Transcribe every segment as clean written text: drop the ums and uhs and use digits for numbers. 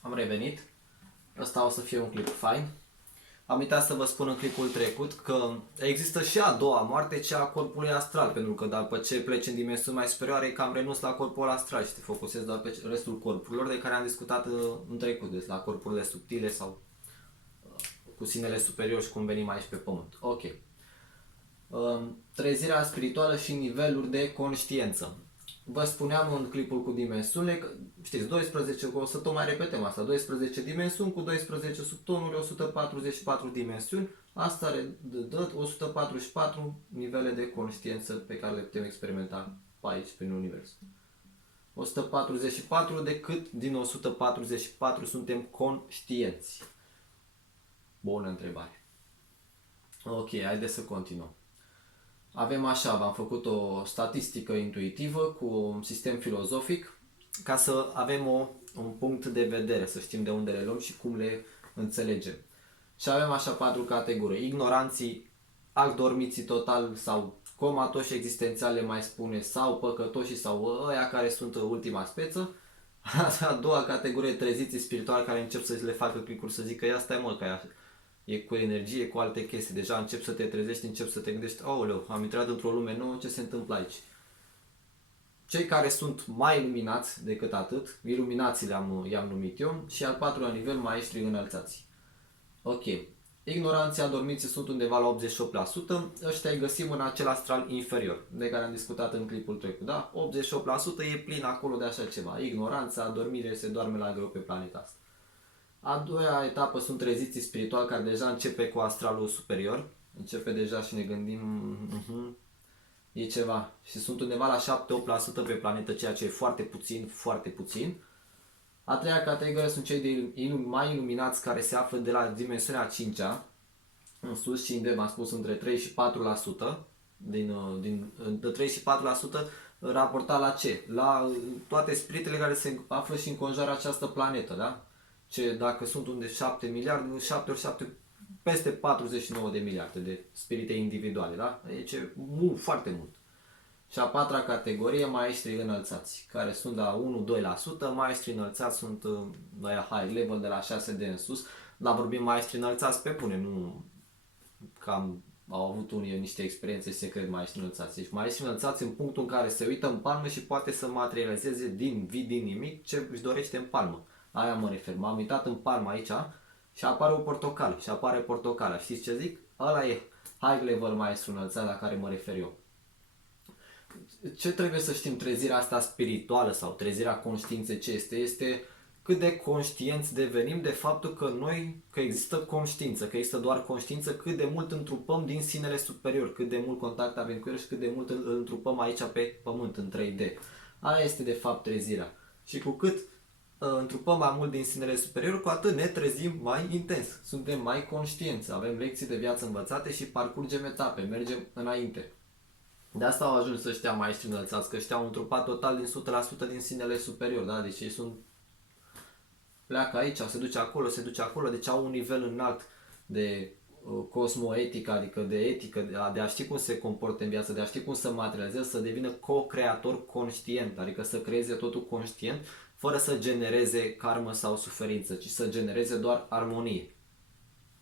am revenit. Ăsta o să fie un clip fain. Am uitat să vă spun în clipul trecut că există și a doua moarte, cea a corpului astral, pentru că după ce pleci în dimensiuni mai superioare, cam renunți la corpul astral și te focusezi doar pe restul corpurilor de care am discutat în trecut, deci la corpurile subtile sau cu sinele superior și cum venim aici pe pământ. Ok. Trezirea spirituală și niveluri de conștiință. Vă spuneam în clipul cu dimensiunile, că, știți, 12, o să tot mai repetăm asta, 12 dimensiuni cu 12 subtonuri, 144 dimensiuni, asta dă 144 nivele de conștiință pe care le putem experimenta pe aici, prin univers. 144 de cât din 144 suntem conștienți? Bună întrebare. Ok, haideți să continuăm. Avem așa, v-am făcut o statistică intuitivă cu un sistem filozofic ca să avem un punct de vedere, să știm de unde le luăm și cum le înțelegem. Și avem așa 4 categorii. Ignoranții, adormiții total sau comatoși existențiale mai spune, sau păcătoși sau ăia care sunt ultima speță. A doua categorie, treziții spirituali care încep să le facă clicuri să zică ia stai mă, că e cu energie, cu alte chestii. Deja încep să te trezești, încep să te gândești, aoleu, am intrat într-o lume nouă, ce se întâmplă aici? Cei care sunt mai iluminați decât atât, iluminații i-am numit eu, și al patrulea nivel, maestri înălțați. Ok. Ignoranții adormiții sunt undeva la 88%, ăștia îi găsim în acel astral inferior, de care am discutat în clipul trecut, da? 88% e plin acolo de așa ceva. Ignoranța, adormire, se doarme la greu pe planeta asta. A doua etapă sunt treziții spirituali, care deja începe cu astralul superior. Începe deja și ne gândim, e ceva. Și sunt undeva la 7-8% pe planetă, ceea ce e foarte puțin, foarte puțin. A treia categorie sunt cei mai iluminați, care se află de la dimensiunea 5-a, în sus și în am spus între 3 și 4%, de 3 și 4% raportat la ce? La toate spiritele care se află și înconjoară această planetă, da? Ce dacă sunt unde 7 miliarde, 7 ori 7, peste 49 de miliarde de spirite individuale, da? Deci foarte mult. Și a patra categorie, maestrii înălțați, care sunt la 1-2%, maestrii înălțați sunt la high level de la 6 de în sus, dar vorbim maestrii înălțați pe bune, nu cam au avut unii niște experiențe și se cred maestri înălțați. Deci maestri înălțați în punctul în care se uită în palmă și poate să materializeze din nimic ce își dorește în palmă. Aia mă refer. M-am uitat în palmă aici și apare o portocală și apare portocala. Știți ce zic? Ăla e high level maestru înălțat la care mă refer eu. Ce trebuie să știm? Trezirea asta spirituală sau trezirea conștiinței ce este? Este cât de conștienți devenim de faptul că există conștiință, că există doar conștiință, cât de mult întrupăm din sinele superior, cât de mult contact avem cu el și cât de mult îl întrupăm aici pe pământ, în 3D. Aia este de fapt trezirea. Și cu cât întrupăm mai mult din sinele superior, cu atât ne trezim mai intens. Suntem mai conștienți, avem lecții de viață învățate și parcurgem etape, mergem înainte. De asta au ajuns ăștia maestri înălțați, că ăștia au întrupat total din 100% din sinele superior, da? Deci ei pleacă aici, se duce acolo, deci au un nivel înalt de cosmoetică, adică de etică, de a ști cum se comportă în viață, de a ști cum să materializeze, să devină co-creator conștient, adică să creeze totul conștient, fără să genereze karmă sau suferință, ci să genereze doar armonie.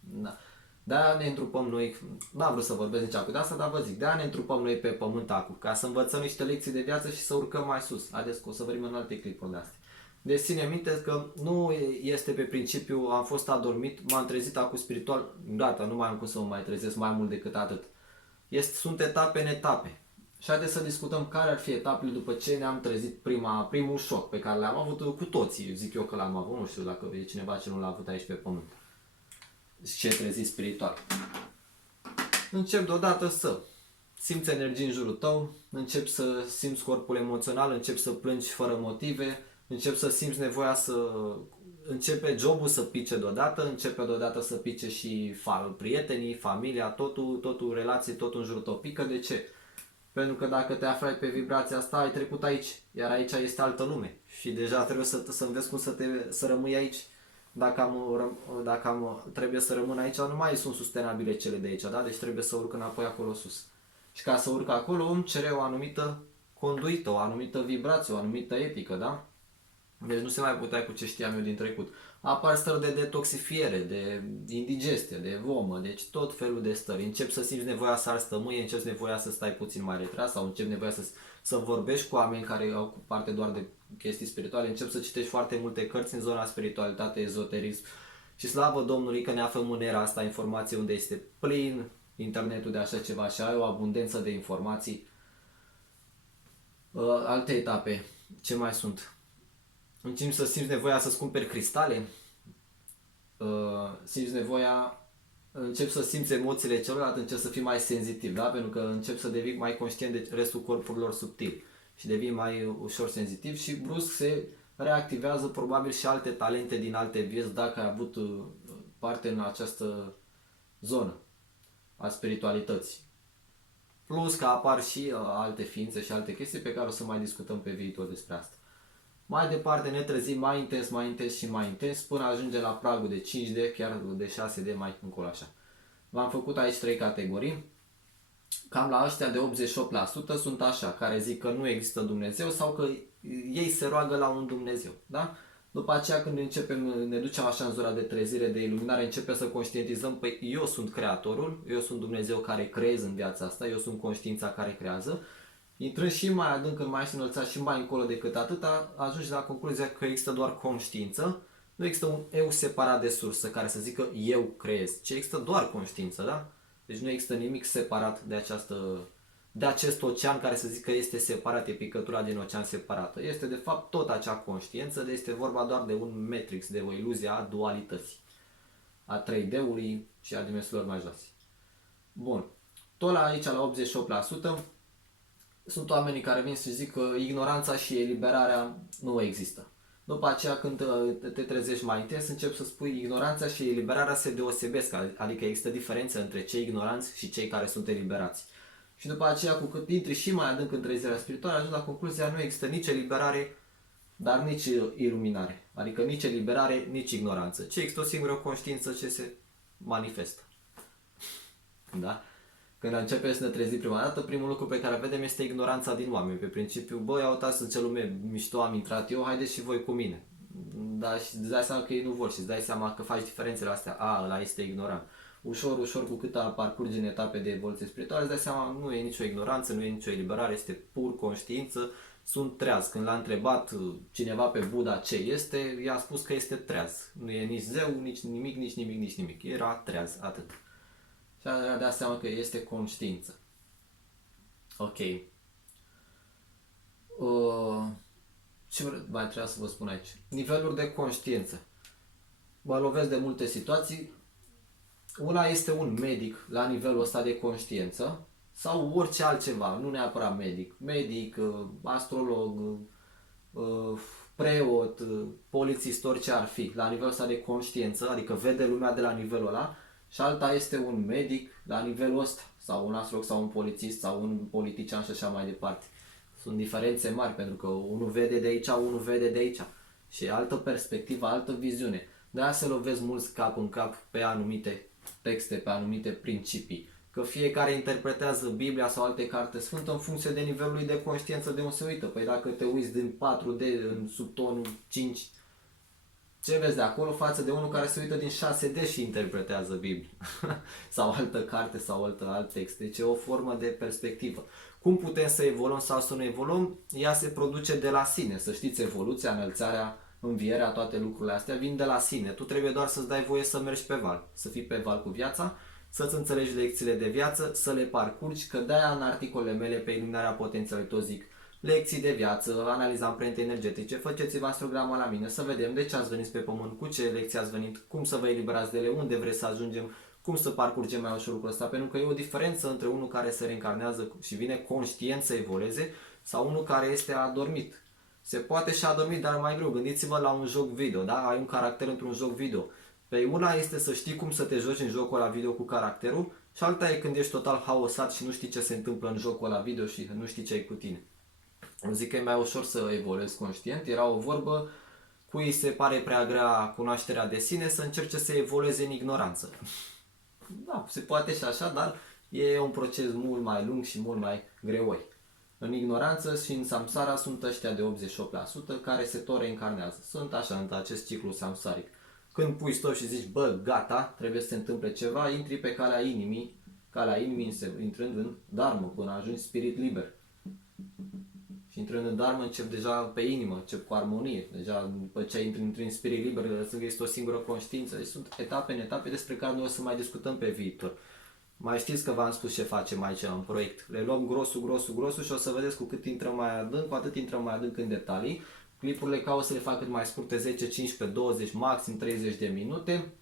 Da. De-aia ne întrupăm noi, n-am vrut să vorbesc nici acum de asta, dar vă zic, de-aia ne întrupăm noi pe pământ acum, ca să învățăm niște lecții de viață și să urcăm mai sus. Haideți că o să vorbim în alte clipuri de astea. Deci ține minte că nu este pe principiu, am fost adormit, m-am trezit acum spiritual, gata, nu mai am cum să mă mai trezesc mai mult decât atât. Sunt etape în etape. Și haideți să discutăm care ar fi etapele după ce ne-am trezit primul șoc pe care l-am avut cu toții. Zic eu că l-am avut, nu știu dacă e cineva ce nu l-a avut aici pe pământ. Ce trezit spiritual. Încep deodată să simți energii în jurul tău, încep să simți corpul emoțional, încep să plângi fără motive, încep să simți nevoia începe jobul să pice deodată, începe deodată să pice și prietenii, familia, totul relații, totul în jurul tău pică. De ce? Pentru că dacă te aflai pe vibrația asta, ai trecut aici, iar aici este altă lume și deja trebuie să înveți cum să rămâi aici. Dacă trebuie să rămân aici, nu mai sunt sustenabile cele de aici, da? Deci trebuie să urc înapoi acolo sus. Și ca să urc acolo îmi cere o anumită conduită, o anumită vibrație, o anumită etică, da? Deci nu se mai putea cu ce știam eu din trecut. Apar stări de detoxifiere, de indigestie, de vomă, deci tot felul de stări. Încep să simți nevoia să arzi tămâie, încep nevoia să stai puțin mai retras sau încep nevoia să vorbești cu oameni care au parte doar de chestii spirituale, încep să citești foarte multe cărți în zona spiritualitate, ezoterism și slavă Domnului că ne aflăm în era asta informație unde este plin internetul de așa ceva și ai o abundență de informații. Alte etape, ce mai sunt? Începi să simți nevoia să-ți cumperi cristale, simți nevoia, începi să simți emoțiile celorlalți, începi să fii mai senzitiv, da? Pentru că începi să devii mai conștient de restul corpurilor subtil și devii mai ușor senzitiv și brusc se reactivează probabil și alte talente din alte vieți dacă ai avut parte în această zonă a spiritualității. Plus că apar și alte ființe și alte chestii pe care o să mai discutăm pe viitor despre asta. Mai departe ne trezim mai intens și mai intens până ajungem la pragul de 5D, chiar de 6D mai încolo așa. V-am făcut aici 3 categorii. Cam la ăștia de 88% sunt așa, care zic că nu există Dumnezeu sau că ei se roagă la un Dumnezeu. Da? După aceea când ne ducem așa în zona de trezire, de iluminare, începem să conștientizăm, păi eu sunt Creatorul, eu sunt Dumnezeu care creez în viața asta, eu sunt conștiința care creează. Intrând și mai adânc, în mai înălțat și mai încolo decât atâta, ajungi la concluzia că există doar conștiință, nu există un eu separat de sursă care să zică eu creez, ci există doar conștiință, da? Deci nu există nimic separat de acest ocean care să zică este separat, e picătura din ocean separată. Este de fapt tot acea conștiință, deci este vorba doar de un matrix, de o iluzie a dualității, a 3D-ului și a dimensiunilor mai joase. Bun, tot la aici la 88%, sunt oamenii care vin să zic că ignoranța și eliberarea nu există. După aceea când te trezești mai intens, începi să spui ignoranța și eliberarea se deosebesc, adică există diferență între cei ignoranți și cei care sunt eliberați. Și după aceea, cu cât intri și mai adânc în trezirea spirituală, ajungi la concluzia nu există nici eliberare, dar nici iluminare. Adică nici eliberare, nici ignoranță. Ce există o singură conștiință ce se manifestă. Da? Când începem să ne trezim prima dată, primul lucru pe care vedem este ignoranța din oameni. Pe principiu, băi, ia uitați în ce lume mișto am intrat eu, haideți și voi cu mine. Da, și îți dai seama că ei nu vor și îți dai seama că faci diferențele astea. Ăla este ignorant. Ușor, ușor, cu cât parcurgi în etape de evoluție spirituală, îți dai seama nu e nicio ignoranță, nu e nicio eliberare, este pur conștiință, sunt treaz. Când l-a întrebat cineva pe Buddha ce este, i-a spus că este treaz. Nu e nici zeu, nici nimic, nici nimic, nici nimic. Era treaz, atât. Și a dat seama că este conștiință. Ok. Ce mai trebuie să vă spun aici? Niveluri de conștiință. Mă lovesc de multe situații. Una este un medic la nivelul ăsta de conștiință sau orice altceva, nu neapărat medic. Medic, astrolog, preot, polițist, orice ar fi, la nivelul ăsta de conștiință, adică vede lumea de la nivelul ăla. Și alta este un medic la nivelul ăsta, sau un astrolog, sau un polițist, sau un politician și așa mai departe. Sunt diferențe mari, pentru că unul vede de aici, unul vede de aici. Și altă perspectivă, altă viziune. De-aia se lovesc mulți cap în cap pe anumite texte, pe anumite principii. Că fiecare interpretează Biblia sau alte carte sfântă în funcție de nivelul lui de conștiință de unde se uită. Păi dacă te uiți din 4D în subtonul 5, ce vezi de acolo față de unul care se uită din 6D și interpretează Biblia sau altă carte sau alt text. Deci e o formă de perspectivă. Cum putem să evoluăm sau să nu evoluăm? Ea se produce de la sine. Să știți, evoluția, înălțarea, învierea, toate lucrurile astea vin de la sine. Tu trebuie doar să-ți dai voie să mergi pe val, să fii pe val cu viața, să-ți înțelegi lecțiile de viață, să le parcurgi, că de-aia în articolele mele pe iluminarea potențialului tot zic lecții de viață, analiza amprente energetice, faceți-vă astrograma la mine, să vedem de ce ați venit pe pământ, cu ce lecții ați venit, cum să vă eliberați de ele, unde vreți să ajungem, cum să parcurgem mai ușor lucrul ăsta, pentru că e o diferență între unul care se reîncarnează și vine conștient să evolueze sau unul care este adormit. Se poate și adormit, dar mai greu. Gândiți-vă la un joc video, da? Ai un caracter într-un joc video. Pe una este să știi cum să te joci în jocul ăla video cu caracterul și alta e când ești total haosat și nu știi ce se întâmplă în jocul ăla video și nu știi ce ai cu tine. Îmi zic că e mai ușor să evoluezi conștient. Era o vorbă, cui se pare prea grea cunoașterea de sine, să încerce să evolueze în ignoranță. Da, se poate și așa, dar e un proces mult mai lung și mult mai greoi. În ignoranță și în samsara sunt ăștia de 88% care se tot reîncarnează. Sunt așa în acest ciclu samsaric. Când pui stop și zici, bă, gata, trebuie să se întâmple ceva, intri pe calea inimii intrând în dharma până ajungi spirit liber. Și intrând în dharma încep deja pe inimă, încep cu armonie. Deja după ce intri în spirit liber, este o singură conștiință. Deci sunt etape în etape despre care noi o să mai discutăm pe viitor. Mai știți că v-am spus ce facem aici în proiect. Le luăm grosul și o să vedeți cu cât intrăm mai adânc, cu atât intrăm mai adânc în detalii. Clipurile caut să le fac cât mai scurte, 10, 15, 20, maxim 30 de minute.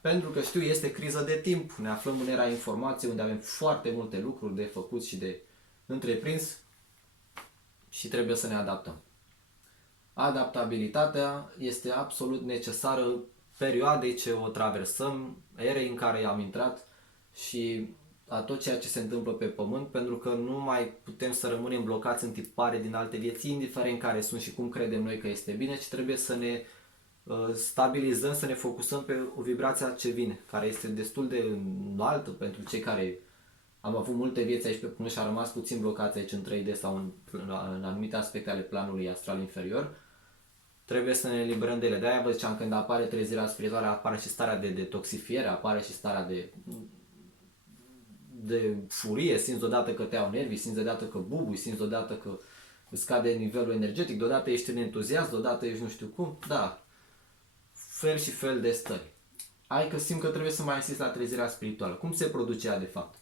Pentru că știu, este criză de timp. Ne aflăm în era informației unde avem foarte multe lucruri de făcut și de întreprins și trebuie să ne adaptăm. Adaptabilitatea este absolut necesară perioadei ce o traversăm, erei în care am intrat și a tot ceea ce se întâmplă pe pământ, pentru că nu mai putem să rămânem blocați în tipare din alte vieți, indiferent care sunt și cum credem noi că este bine, ci trebuie să ne stabilizăm, să ne focusăm pe o vibrație ce vine, care este destul de înaltă pentru cei care am avut multe vieți aici pe pământ și a rămas puțin blocați aici în 3D sau în anumite aspecte ale planului astral inferior. Trebuie să ne eliberăm de ele. De-aia vă ziceam, când apare trezirea spirituală, apare și starea de detoxifiere, apare și starea de furie, simți deodată că te iau nervii, simți deodată că bubui, simți deodată că scade nivelul energetic, deodată ești în entuziasm, deodată ești nu știu cum, da, fel și fel de stări. Hai că simt că trebuie să mai insist la trezirea spirituală. Cum se produce ea de fapt?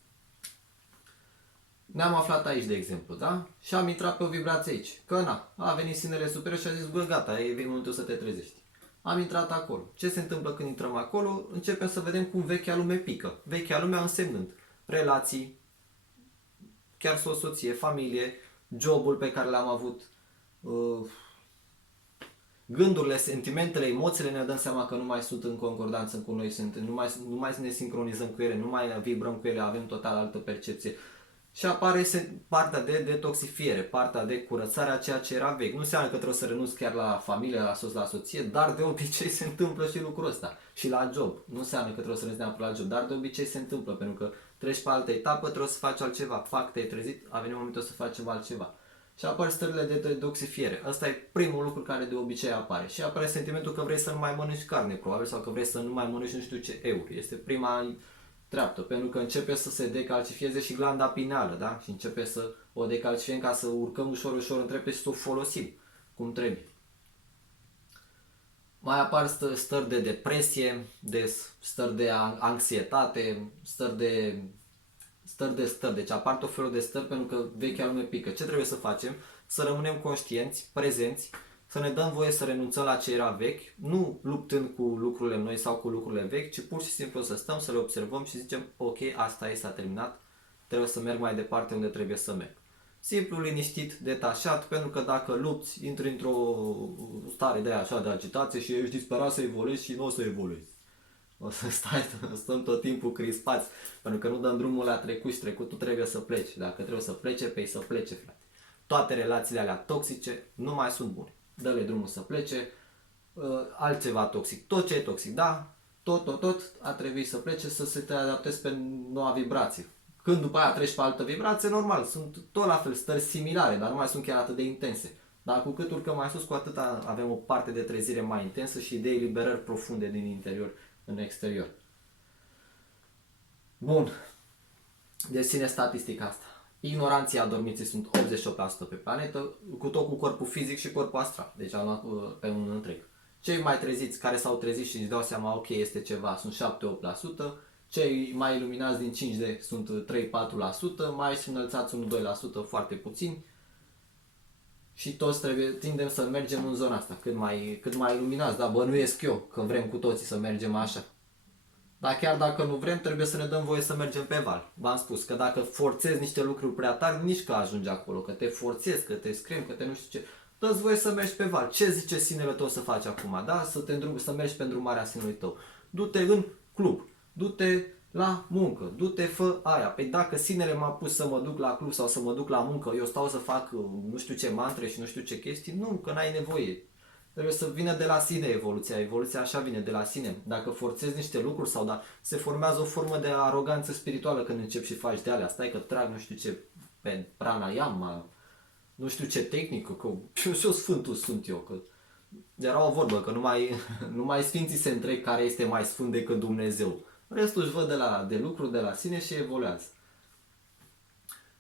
Ne-am aflat aici, de exemplu, da? Și am intrat pe o vibrație aici. Că na, a venit sinele superior și a zis, bă, gata, e vine momentul să te trezești. Am intrat acolo. Ce se întâmplă când intrăm acolo? Începem să vedem cum vechea lume pică. Vechea lume însemnând relații, chiar o soție, familie, jobul pe care l-am avut, gândurile, sentimentele, emoțiile, ne dăm seama că nu mai sunt în concordanță cu noi, nu mai ne sincronizăm cu ele, nu mai vibrăm cu ele, avem total altă percepție. Și apare partea de detoxifiere, partea de curățare a ceea ce era vechi. Nu înseamnă că trebuie să renunți chiar la familie, la soț, la soție, dar de obicei se întâmplă și lucrul ăsta. Și la job. Nu înseamnă că trebuie să renunți neapărat la job, dar de obicei se întâmplă, pentru că treci pe altă etapă, trebuie să faci altceva. Fac, te-ai trezit, a venit momentul să facem altceva. Și apar stările de detoxifiere. Ăsta e primul lucru care de obicei apare. Și apare sentimentul că vrei să nu mai mănânci carne, probabil, sau că vrei să nu mai mănânci nu știu ce euri. Este prima treaptă, pentru că începe să se decalcifieze și glanda pineală, da? Și începe să o decalcifiem ca să urcăm ușor în trepte și să o folosim cum trebuie. Mai apar stări de depresie, stări de anxietate, stări. Deci apar tot felul de stări pentru că vechea lume pică. Ce trebuie să facem? Să rămânem conștienți, prezenți, să ne dăm voie să renunțăm la ce era vechi, nu luptând cu lucrurile noi sau cu lucrurile vechi, ci pur și simplu să stăm, să le observăm și zicem, ok, asta e, s-a terminat, trebuie să merg mai departe unde trebuie să merg. Simplu, liniștit, detașat, pentru că dacă lupți, intri într-o stare de așa de agitație și ești disperat să evoluezi și nu o să evoluezi. O să stăm tot timpul crispați, pentru că nu dăm drumul la trecut și trecutul trebuie să plece. Dacă trebuie să plece, pe ei să plece, frate. Toate relațiile alea toxice nu mai sunt bune. Dă-le drumul să plece, altceva toxic, tot ce e toxic, da? Tot a trebuit să plece, să se te adaptezi pe noua vibrație. Când după aia treci pe altă vibrație, normal, sunt tot la fel stări similare, dar nu mai sunt chiar atât de intense. Dar cu cât urcăm mai sus, cu atât avem o parte de trezire mai intensă și de eliberări profunde din interior în exterior. Bun. Deci ține statistica asta. Ignoranții adormiții sunt 88% pe planetă, cu corpul fizic și corpul astral. Deci am luat pe un întreg. Cei mai treziți care s-au trezit și își dau seama, ok, este ceva, sunt 7-8%. Cei mai iluminați din 5D sunt 3-4%, mai și înălțați 1-2%, foarte puțini. Și toți tindem să mergem în zona asta, cât mai iluminați, dar bănuiesc eu că vrem cu toții să mergem așa. Dar chiar dacă nu vrem, trebuie să ne dăm voie să mergem pe val. V-am spus că dacă forțezi niște lucruri prea tari, nici că ajungi acolo, că te forțezi, că te scremi, că te nu știu ce. Dă-ți voie să mergi pe val. Ce zice sinele tău să faci acum? Da? Să mergi pe îndrumarea sinelui tău. Du-te în club, du-te la muncă, du-te, fă aia. Păi dacă sinele m-a pus să mă duc la club sau să mă duc la muncă, eu stau să fac nu știu ce mantre și nu știu ce chestii, nu, că n-ai nevoie. Trebuie să vină de la sine evoluția. Evoluția așa vine, de la sine. Dacă forțezi niște lucruri sau da, se formează o formă de aroganță spirituală când începi și faci de alea. Stai că trag nu știu ce pe pranayama, nu știu ce tehnică, că și-o sfântul sunt eu, că era o vorbă, că numai sfinții se întreg care este mai sfânt decât Dumnezeu. Restul își văd de lucruri de la sine și evoluează.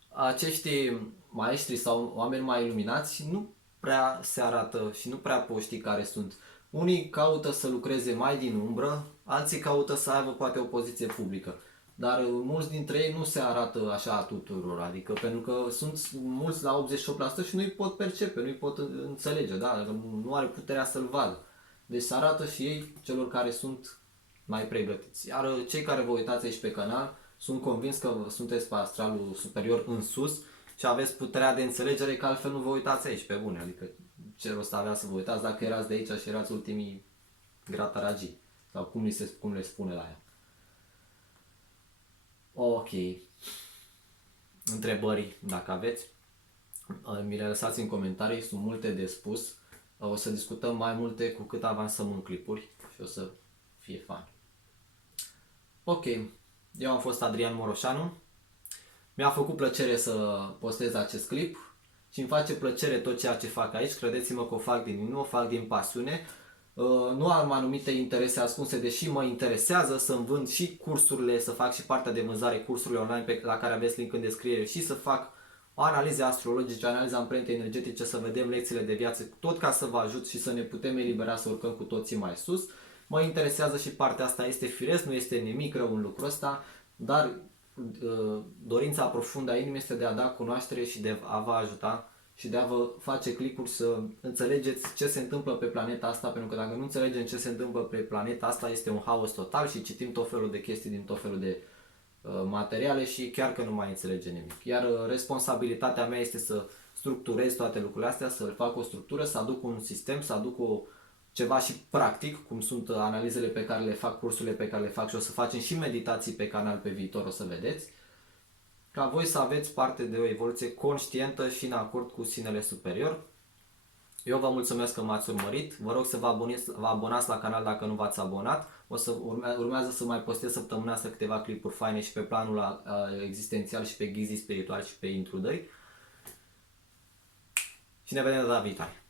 Acești maestri sau oameni mai iluminați nu prea se arată și nu prea poți ști care sunt. Unii caută să lucreze mai din umbră, alții caută să aibă poate o poziție publică. Dar mulți dintre ei nu se arată așa tuturor, adică pentru că sunt mulți la 88% și nu îi pot percepe, nu îi pot înțelege, da? Nu are puterea să-l vadă. Deci se arată și ei celor care sunt mai pregătiți. Iar cei care vă uitați aici pe canal, sunt convins că sunteți pe astralul superior în sus și aveți puterea de înțelegere, că altfel nu vă uitați aici pe bune. Adică ce rost avea să vă uitați dacă erați de aici și erați ultimii grataragii. Sau cum le spune la ea. Ok. Întrebări, dacă aveți, mi le lăsați în comentarii, sunt multe de spus. O să discutăm mai multe cu cât avansăm în clipuri și o să fie fan. Ok, eu am fost Adrian Moroșanu. Mi-a făcut plăcere să postez acest clip și îmi face plăcere tot ceea ce fac aici. Credeți-mă că o fac din inimă, o fac din pasiune. Nu am anumite interese ascunse, deși mă interesează să-mi vând și cursurile, să fac și partea de vânzare, cursurile online la care aveți link în descriere și să fac analize astrologice, analiza amprentei energetice, să vedem lecțiile de viață, tot ca să vă ajut și să ne putem elibera, să urcăm cu toții mai sus. Mă interesează și partea asta, este firesc, nu este nimic rău în lucrul ăsta, dar dorința profundă a inimii este de a da cunoaștere și de a vă ajuta și de a vă face clipuri să înțelegeți ce se întâmplă pe planeta asta, pentru că dacă nu înțelegem ce se întâmplă pe planeta asta, este un haos total și citim tot felul de chestii din tot felul de materiale și chiar că nu mai înțelege nimic. Iar responsabilitatea mea este să structurez toate lucrurile astea, să fac o structură, să aduc un sistem, să aduc ceva și practic, cum sunt analizele pe care le fac, cursurile pe care le fac și o să facem și meditații pe canal pe viitor, o să vedeți, ca voi să aveți parte de o evoluție conștientă și în acord cu sinele superior. Eu vă mulțumesc că m-ați urmărit, vă rog să vă abonați la canal dacă nu v-ați abonat, urmează să mai postez săptămâna asta câteva clipuri faine și pe planul existențial și pe ghizii spirituali și pe intrudări și ne vedem data viitoare.